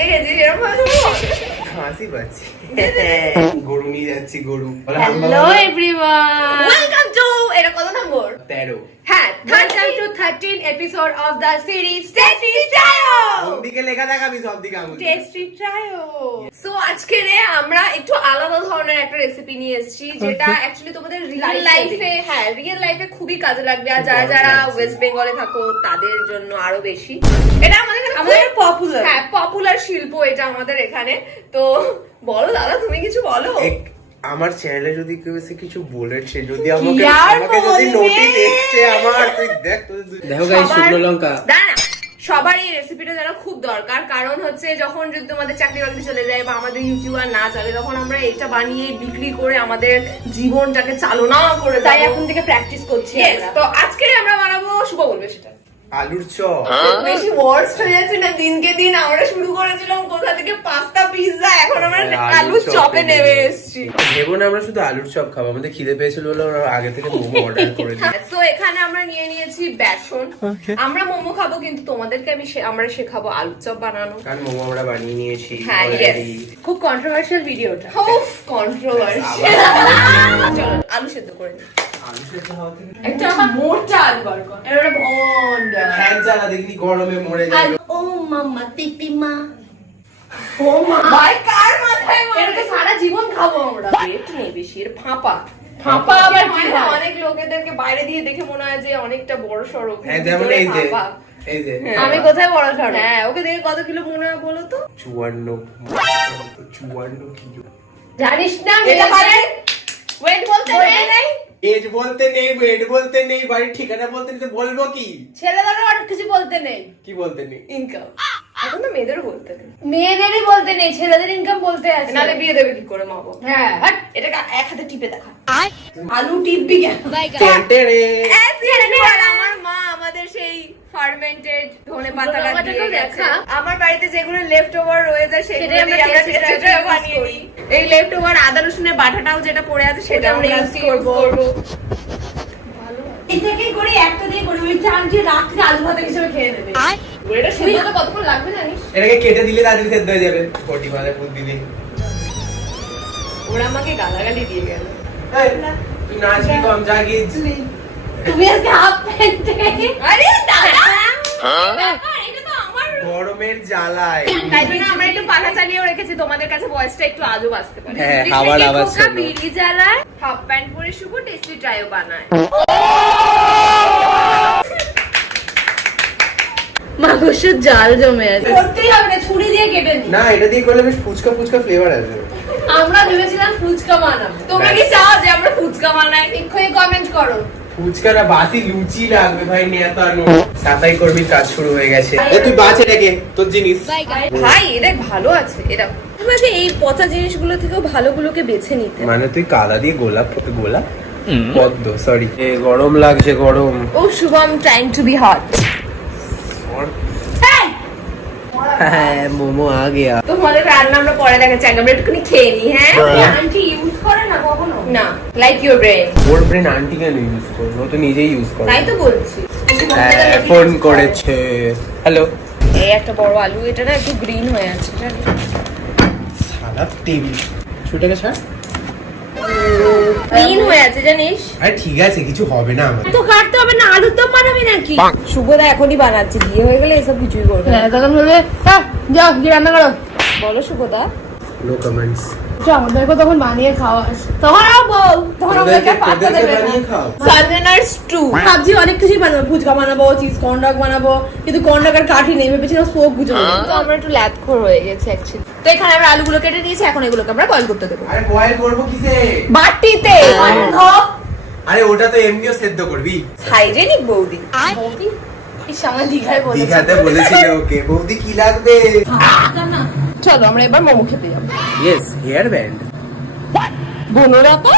দেখেছিস এরকম হাসি পাচ্ছি গরু নিয়ে যাচ্ছি গরু হ্যালো এভরিওয়ান ওয়েলকাম টু এটা কত নম্বর 13 হ্যাঁ 13 episode of the series tasty trio ওদিকে লেখা থাক আমি সব দিকে আঙুল টেস্টি ট্রায়ো সো আজকে আমরা একটু আলাদা ধরনের একটা রেসিপি নিয়ে এসেছি যেটা অ্যাকচুয়ালি তোমাদের রিয়েল লাইফে খুবই কাজে লাগবে আর যারা যারা ওয়েস্ট বেঙ্গলে থাকো তাদের জন্য আরো বেশি এটা আমাদের পপুলার পপুলার শিল্প এটা আমাদের এখানে তো বলো দাদা তুমি কিছু বলো আমার চ্যানেলে যদি কেউ এসে কিছু বলেছে যদি আমাকে যদি নোটিস এসছে আমার তুই দেখ দেখো গাইস শুকনো লঙ্কা দাঁড়া সবার এই রেসিপিটা জানা খুব দরকার কারণ হচ্ছে যখন যদি তোমাদের চাকরি বাকরি চলে যায় বা আমাদের ইউটিউবার না চলে তখন আমরা এটা বানিয়ে বিক্রি করে আমাদের জীবনটাকে চালনা করে তাই এখন থেকে প্র্যাকটিস করছি তো আজকে আমরা বানাবো শুভ বলবে সেটা আলুর চপ বেশি ওয়ার্ডস হয়ে যাচ্ছে না দিনকে দিন আমরা শুরু করেছিলাম কোথা থেকে পাস্তা পিৎজা এখন আমরা আলুর চপে নেমে এসেছি ভেবো না আমরা শুধু আলুর চপ খাবো আমাদের খিদে পেয়েছিল বলে আমরা আগে থেকে মোমো অর্ডার করে দিই তো এখানে আমরা নিয়ে নিয়েছি বেসন আমরা মোমো খাবো কিন্তু তোমাদেরকে আমরা শেখাবো আলুর চপ বানানো কারণ মোমো আমরা বানিয়ে নিয়েছি হ্যাঁ খুব কন্ট্রোভার্সিয়াল ভিডিওটা খুব কন্ট্রোভার্সিয়াল চলো আলু সেদ্ধ করে দিই একটা মোটা আলু বার কর এটা বন্ডা ফ্যান চালা দেখলি গরমে মরে যাবে ও মাম্মা পিপিমা ও মা ভাই কার মাথায় এটা সারা জীবন খাবো আমরা পেট নেই বেশি এর ফাঁপা আবার কি অনেক লোকেদেরকে বাইরে দিয়ে দেখে মনে হয় যে অনেকটা বড় সড়ো হ্যাঁ যেমন এই যে আমি কোথায় বড় সড়ো হ্যাঁ ওকে দেখে কত কিলো মনে হয় বলো তো 54 কিলো জানিস না ওয়েট বলতে নেই এজ বলতে নেই ওয়েট বলতে নেই বাড়ির ঠিকানা বলতে নেই তো বলবো কি ছেলেদেরও আর কিছু বলতে নেই কি বলতে নেই ইনকাম এখন তো মেয়েদেরও বলতে নেই মেয়েদেরই বলতে নেই ছেলেদের ইনকাম বলতে আছে নালে বিয়ে দেবে কি করে মা বাবা হ্যাঁ হাট এটা এক হাতে টিপে দেখা আলু টিপবি কেন আমার মা আমাদের সেই ফার্মেন্টেড ধনে পাতাটা দিয়ে গেছে আমার বাড়িতে যেগুলো লেফট ওভার রয়ে যায় সেগুলো দিয়ে আমরা টেস্টি বানিয়ে নিই এই লেফট ওভার আদা রসুনের বাটাটাও যেটা পড়ে আছে সেটা আমরা ইউজ করব এটাকেই করে একটা দিয়ে করে ওই চানকে রাত্রে আলু ভাত হিসেবে খেয়ে নেবে এটা সেদ্ধ হতে কতক্ষণ লাগবে জানিস এটাকে কেটে দিলে তাড়াতাড়ি সেদ্ধ হয়ে যাবে কোটি মালে পুত দিলে ওরা আমাকে গালাগালি দিয়ে গেল তুই নাচবি কম জাগিয়ে তুমি আজকে হাফ প্যান্টে আরে দাদা এটা তো আমার গরমের জ্বালায় তাই জন্য আমরা একটু পাখা চালিয়েও রেখেছি তোমাদের কাছে ভয়েসটা একটু আজব আসতে পারে হ্যাঁ হাওয়ার আওয়াজ শুনো বিড়ি জ্বালায় হাফ প্যান্ট পরে শুভ টেস্টি ট্রাইও বানায় মাংসের জাল জমে আছে করতেই হবে না ছুরি দিয়ে কেটে নি না এটা দিয়ে করলে বেশ ফুচকা ফ্লেভার আসবে আমরা ভেবেছিলাম ফুচকা বানাবো তোমরা কি চাও যে আমরা ফুচকা বানাই এক্ষুনি কমেন্ট করো ফুচকাটা বাসি লুচি লাগবে ভাই নেতানো সাফাই কর্মীর কাজ শুরু হয়ে গেছে এই তুই বাঁচ এটাকে তোর জিনিস ভাই এটা ভালো আছে এটা মানে এই পচা জিনিসগুলো থেকেও ভালোগুলোকে বেছে নিতে মানে তুই কালা দিয়ে গোলাপ পদ্ম সরি গরম লাগছে গরম ও Shubham trying to be hot হ্যাঁ মোমো আ গয়া তোমাদের রান্না আমরা পরে দেখাচ্ছি আমরা একটুখানি খেয়ে নি হ্যাঁ আন্টি ইউজ করে না কখনো না like your brain or brain aunty কেন ইউজ করে ও তো নিজেই ইউজ করে তাই তো বলছি ফোন করেছে হ্যালো এই একটা বড় আলু এটা না একটু গ্রিন হয়ে আছে জানি সালা টেবিল ছুটাকে ছাড় গ্রিন হয়ে আছে জানিস আরে ঠিক আছে কিছু হবে না আমার তো কাটতে হবে না আলুর দম বানাবি নাকি শুভদা এখনই বানাচ্ছি বিয়ে হয়ে গেলে এসব কিছুই করবে না তখন বলবে যাও গিয়ে রান্না করো বলো শুভদা নো কমেন্টস আমাদেরকে তখন বানিয়ে খাওয়া তখন আমাদেরকে পাত্তা দেবে বানিয়ে খাও সানডেনার স্টু ভাবছি অনেক কিছুই বানাবো ফুচকা বানাবো চিজ কর্নডগ বানাবো কিন্তু কর্নডগ আর কাঠি নেই ভেবেছিলাম স্পোক বুঝো তো আমরা একটু ল্যাথখোর হয়ে গেছে অ্যাকচুয়ালি তো এখানে আমরা আলুগুলো কেটে নিয়েছি এখন এগুলোকে আমরা বয়েল করতে দেবো আরে বয়েল করব কিসে বাটিতে আরে ওটা তো এমনিও সেদ্ধ করবি হাইজেনিক বৌদি বৌদি ইস আমার দীঘায় বলেছে দীঘাতে বলেছিল ওকে বৌদি কি লাগবে চলো আমরা এবার মোমো খেতে যাবো ইয়েস হেয়ার ব্যান্ড বোনরা তো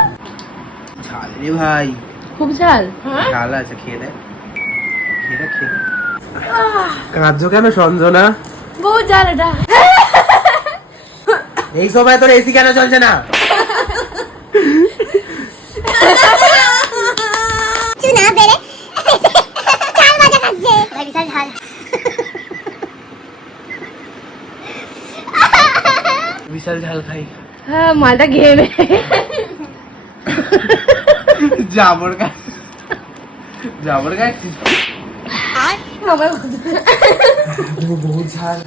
ঝাল রে ভাই খুব ঝাল হ্যাঁ ঝাল আছে খেয়ে দে কাঁদছো কেন সঞ্জনা বহু ঝাল এটা এই সময় তোর এসি কেন চলছে না না বেরে ঝাল মজা খাচ্ছে ভাই বিশাল ঝাল বিশাল ঝাল খাই। হ্যাঁ মালটা খেয়ে নে। জাবর খাচ্ছিস? বহুত ঝাল।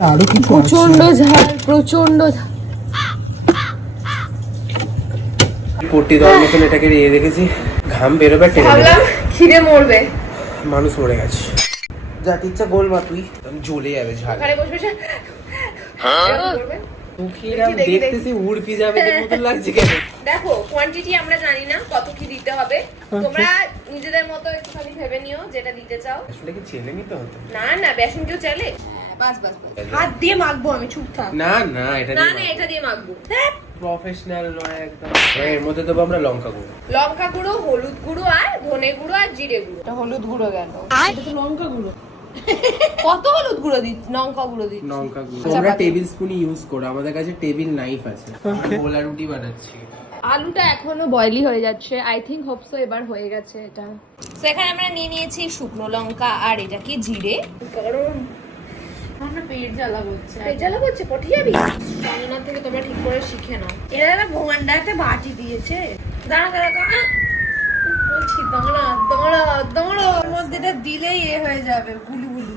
আরো কি প্রচন্ড ঝাল, প্রচন্ড ঝাল। পট্টি দেওয়ার মতন এটাকে রেখে রেখেছি, ঘাম বেরোবে, টেনে ভাবলাম খিদে মরবে, মানুষ মরে গেছে। যাতে ইচ্ছা গোলমা তুই, আমি জ্বলে যাবে ঝাল। ওখানে বসে বসে দেখতেছি উড়পি যাবে মতন লাগছে কেন? দেখো কোয়ান্টিটি আমরা জানি না কত কি দিতে হবে, তোমরা নিজেদের মতো একটুখানি ভেবে নিও যেটা দিতে চাও। আসলে কি চেলে নিতে হতো? না না, বেসন কেউ চালে? বাস বাস বাস, হাত দিয়ে মাখবো আমি, চুপ থাক। না না, এটা না দিয়ে না, এটা দিয়ে মাখবো। প্রফেশনাল নয় একদম। এর মধ্যে দেবো আমরা লঙ্কা গুঁড়ো, লঙ্কা গুঁড়ো, হলুদ গুঁড়ো আর ধনে গুঁড়ো আর জিরে গুঁড়ো। এটা হলুদ গুঁড়ো গেল, এটা তো লঙ্কা গুঁড়ো। কত হলুদ গুঁড়ো দিচ্ছি, লঙ্কা গুঁড়ো দিচ্ছি। লঙ্কা গুঁড়ো তোমরা টেবিল স্পুন ইউজ করো, আমাদের কাছে টেবিল নাইফ আছে। গোলা রুটি বানাচ্ছি। আলুটা এখনো বয়েলই হয়ে যাচ্ছে, আই থিংক হোপসো এবার হয়ে গেছে এটা। তো এখানে আমরা নিয়ে নিয়েছি শুকনো লঙ্কা আর এটা কি জিরে। গরম, আমার পেট জ্বালা করছে। পেট জ্বালা করছে, পটি যাবি? রান্না থেকে তোমরা ঠিক করে শিখে নাও। এরা একটা ভগবানটা একটা বাটি দিয়েছে। দাঁড়া দাঁড়া দাঁড়া, বলছি দাঁড়া দাঁড়া দাঁড়া, ওর মধ্যে এটা দিলেই এ হয়ে যাবে, গুলু গুলু।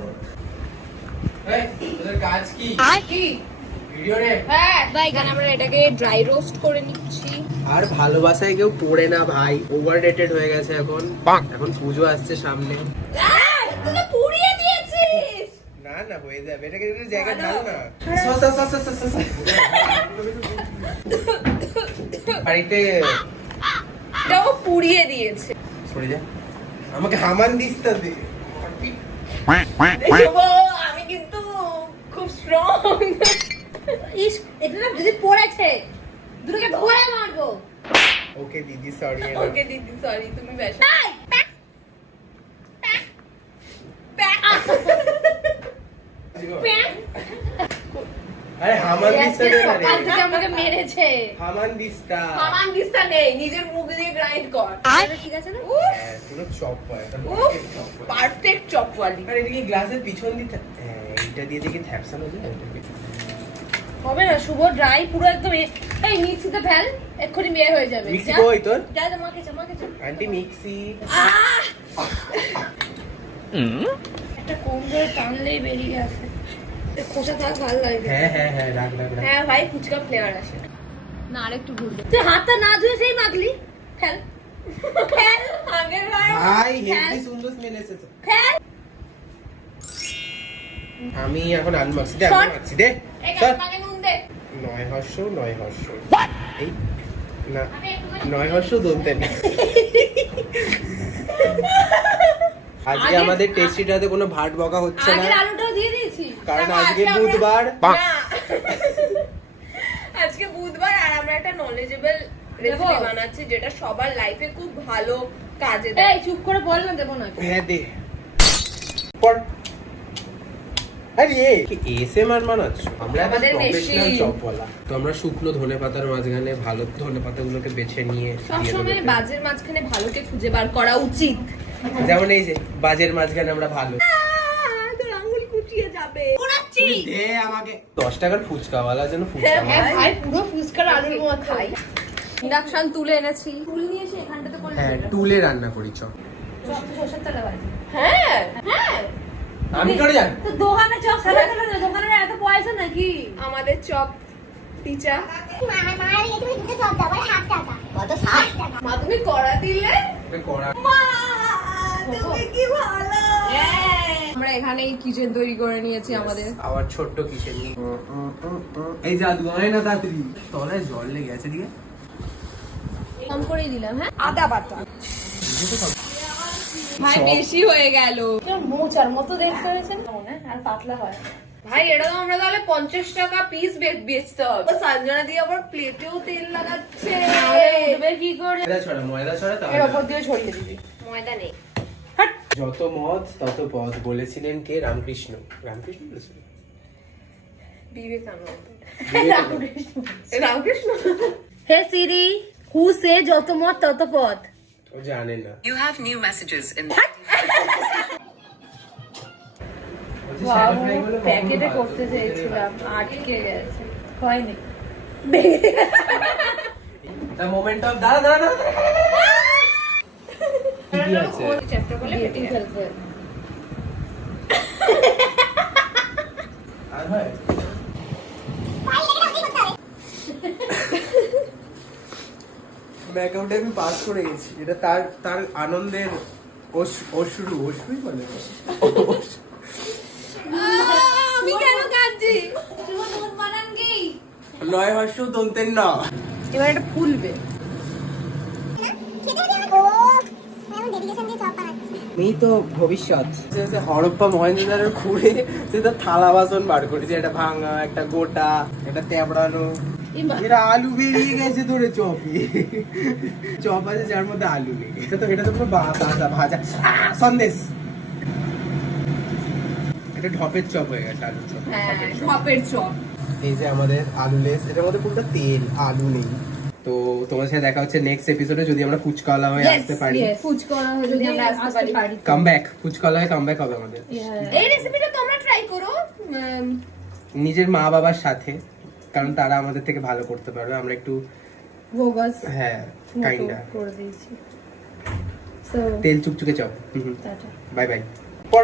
এই তোদের কাজ কি? কি ভিডিও রে? হ্যাঁ, এখানে আমরা এটাকে ড্রাই রোস্ট করে নিচ্ছি। আর ভালোবাসায় কেউ পড়ে না ভাই, ওভার রেটেড হয়ে গেছে এখন। এখন পুজো আসছে সামনে। তুই তো পুড়িয়ে দিয়েছিস। না না, হয়ে যাবে, এটাকে জায়গা ঢাল না। বাড়িতে এটাও পুড়িয়ে দিয়েছে। সরে যা, আমাকে হামান দিস তা দে। দেখো, আমি কিন্তু খুব স্ট্রং। ইস, এটা না যদি পড়েছে দুটোকে ধরে মারবো। ওকে দিদি সরি। ওকে দিদি সরি, তুমি বেশ। আরে হামান দিস তা দে না রে। আমাকে মেরেছে। হামান দিস তা। আমার দিস্তা নেই, নিজের মুখ দিয়ে গ্রাইন্ড কর। ঠিক আছে না? হ্যাঁ, পুরো চপ হয়। পারফেক্ট চপওয়ালি। আর এটা কি গ্লাসের পিছন দিতে? এইটা দিয়ে দেখি থ্যাপসানো যায়। হবে না শুভ, ড্রাই পুরো একদম। এই মিক্সিতে ফেল, এক্ষুনি বের হয়ে যাবে। মিক্সি কই তোর? যা যা, মাকে যা, মাকে যা। Aunty mixie. একটা কোন ধরে টানলেই বেরিয়ে আসে। খোসা থাক, ভালো লাগে। হ্যাঁ হ্যাঁ হ্যাঁ, রাখ রাখ রাখ। হ্যাঁ ভাই, ফুচকা ফ্লেভার আসে না। আরেকটু ঘুরবে। তুই হাতটা না ধুয়ে সেই মাখলি। ফেল ফেল, আগের বার ভাই হেভি সুন্দর স্মেল এসেছে। ফেল। আমি এখন আলু মাখছি দে, আলু মাখছি দে। এই চল। মাকে নুন দে। নয় হর্ষ এই না, নয় হর্ষ দন্তে না। আজকে আমাদের টেস্টিটাতে কোনো ভাট বকা হচ্ছে না, আগের আলুটাও দিয়ে দিয়েছি। কারণ দেখো, আজকে আমরা- বুধবার। না। আজকে বুধবার আর আমরা একটা নলেজেবল রেসিপি বানাচ্ছি যেটা সবার লাইফে খুব ভালো কাজে দেয়। এই চুপ করে বল না, দেব না। হ্যাঁ দে পড়। আরে এসএমআর বানাচ্ছ? আমরা একটা আমাদের প্রফেশনাল বেশি- চপওয়ালা। তো আমরা শুকনো ধনেপাতার মাঝখানে ভালো ধনেপাতাগুলোকে বেছে নিয়ে দিয়ে সবসময় দেবো। বাজের মাঝখানে ভালোকে খুঁজে বার করা উচিত। যেমন এই যে বাজের মাঝখানে আমরা ভালো। তোর আঙ্গুল কুচিয়ে যাবে। তুই দে আমাকে 10 টাকার ফুচকাওয়ালা যেন ফুচকা হ্যাঁ মারে। ভাই, পুরো ফুচকার আলুর মতো খাই। ইন্ডাকশন তুলে এনেছি, তুল নিয়ে এসে এখানটাতে করলে হ্যাঁ, হবে। টুলে রান্না করি চপ। চপ তো সরষের তেলে ভাজি। হ্যাঁ হ্যাঁ, আমি করে জানি। তো দোকানে চপ সারা তেলে না, দোকানের এত পয়সা নাকি? আমাদের চপ টিচার মা, তুমি কড়া দিলে। এটা করা। মা, তুমি কি ভালো। আমরা এখানেই কিচেন তৈরি করে নিয়েছি আমাদের। আবার ছোট্ট কিচেন। এই জাদু হয় না তাড়াতাড়ি। তলায় জল লেগে আছে দিকে। কম করেই দিলাম। হ্যাঁ, আদা বাটা। ভাই বেশি হয়ে গেল। মোচার মতো দেখতে হয়েছে না, আর পাতলা হয়। ভাই এটা তো আমরা তাহলে 50 টাকা পিস বেচতে হবে। সঞ্জনা দিয়ে আবার প্লেটেও তেল লাগাচ্ছে। উঠবে কি করে? ময়দা ছড়া এর তাহলে। উপর দিয়ে ছড়িয়ে দিবি। ময়দা নেই। যত মত তত পথ বলেছিলেন কে? রামকৃষ্ণ। রামকৃষ্ণ বলেছিলেন? বিবেকানন্দ। বিবেকানন্দ। রামকৃষ্ণ। হে সিরি, হু সে যত মত তত পথ। ও জানে না। You have new messages in প্যাকেটে করতে চেয়েছিলাম, আটকে গেছে, হয়নি। দ্য মোমেন্ট অফ দাঁড়া কি আছে চ্যাপ্টার বলে পেটে গেছে। আর হয় ব্যাকআউটে আমি পাস করে গেছি। এটা তার আনন্দের অশ্রুই বলে। আমি কেন কাঁদছি? নয় হর্ষ দন্তের না। এবার এটা ফুলবে। এই তো ভবিষ্যৎ। হরপ্পা মহেঞ্জোদারো খুঁড়ে সেটা থালা বাসন বার করেছে, একটা ভাঙা, একটা গোটা, একটা তেবড়ানো। এরা আলু বেরিয়ে গেছে ধরে চপে। চপ আছে যার মধ্যে আলু নেই। এটা তো পুরো ভাজা সন্দেশ। এটা ঢপের চপ হয়ে গেছে, আলুর চপ। ঢপের চপ। এই যে আমাদের আলু লেস, এটার মধ্যে পুরোটা তেল, আলু নেই। তো তোমার সাথে দেখা হচ্ছে নেক্সট এপিসোডে, যদি আমরা ফুচকাওয়ালা হয়ে আসতে পারি। ফুচকাওয়ালা হয়ে যদি আমরা আসতে পারি। কামব্যাক, ফুচকাওয়ালা হয়ে কামব্যাক হবে আমাদের। এই রেসিপিটা তোমরা ট্রাই করো নিজের মা বাবার সাথে, কারণ তারা আমাদের থেকে ভালো করতে পারবে। আমরা একটু ভোগাস হ্যাঁ কাইন্ডা করে দিয়েছি। সো তেল চুকচুকে চপ। টাটা। Bye bye. পর